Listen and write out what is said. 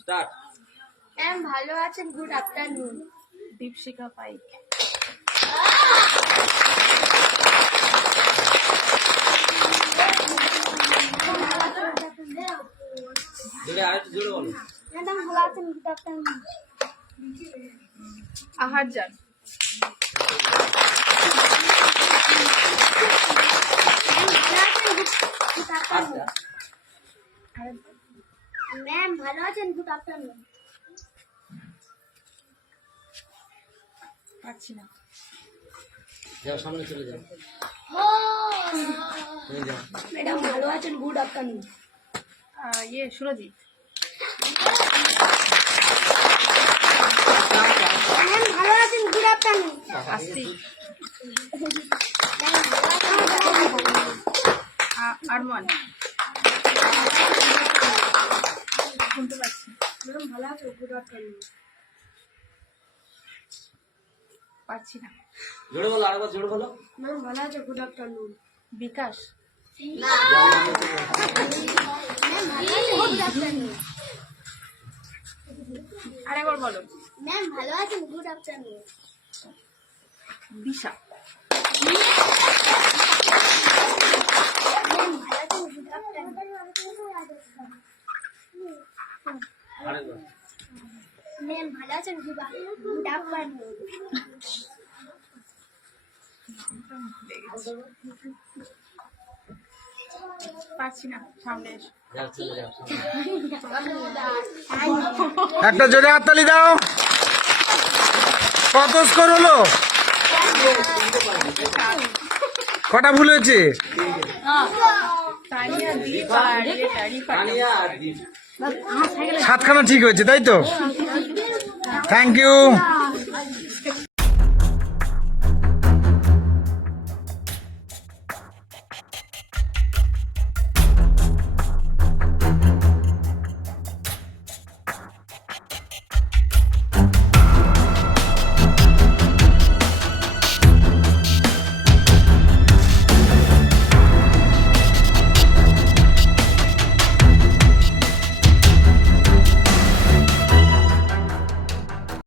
Start. Ma'am ভালো আছেন? Good afternoon. Dipshikha Paik. জোরে আরেকটু জোরে বলো। ম্যাডাম ভালো আছেন? Good afternoon. আহার যান। আচ্ছা ম্যাম ভালো আছেন? Good afternoon. পারছি না। যাও সামনে চলে যাও। চলে যাও। ম্যাডাম ভালো আছেন? Good afternoon. সুরজিৎ। ম্যাম ভালো আছেন? Good afternoon. আস্তিক। ম্যাম ভালো আছেন? আরমান। শুনতে পাচ্ছি। ম্যাম ভালো আছেন? Good afternoon. পাচ্ছি না। জোরে বলো, আরেকবার জোরে বলো। ম্যাম ভালো আছেন? Good afternoon. বিকাশ। ম্যাম ভালো আছেন? Good afternoon. আরেকবার বলো। ম্যাম ভালো আছেন? Good afternoon. দিশা। ম্যাম ভালো আছেন? Good afternoon. আরেকবার। ম্যাম ভালো আছেন? Good afternoon. পাচ্ছি না, সামনে এসো। যাও চলে যাও। একটা জোরে হাততালি দাও। কত স্কোর হলো? কটা ভুল হয়েছে? তানিয়া, দীপ আর তানিয়া আর দীপ। 7খানা ঠিক হয়েছে, তাই তো? Thank you.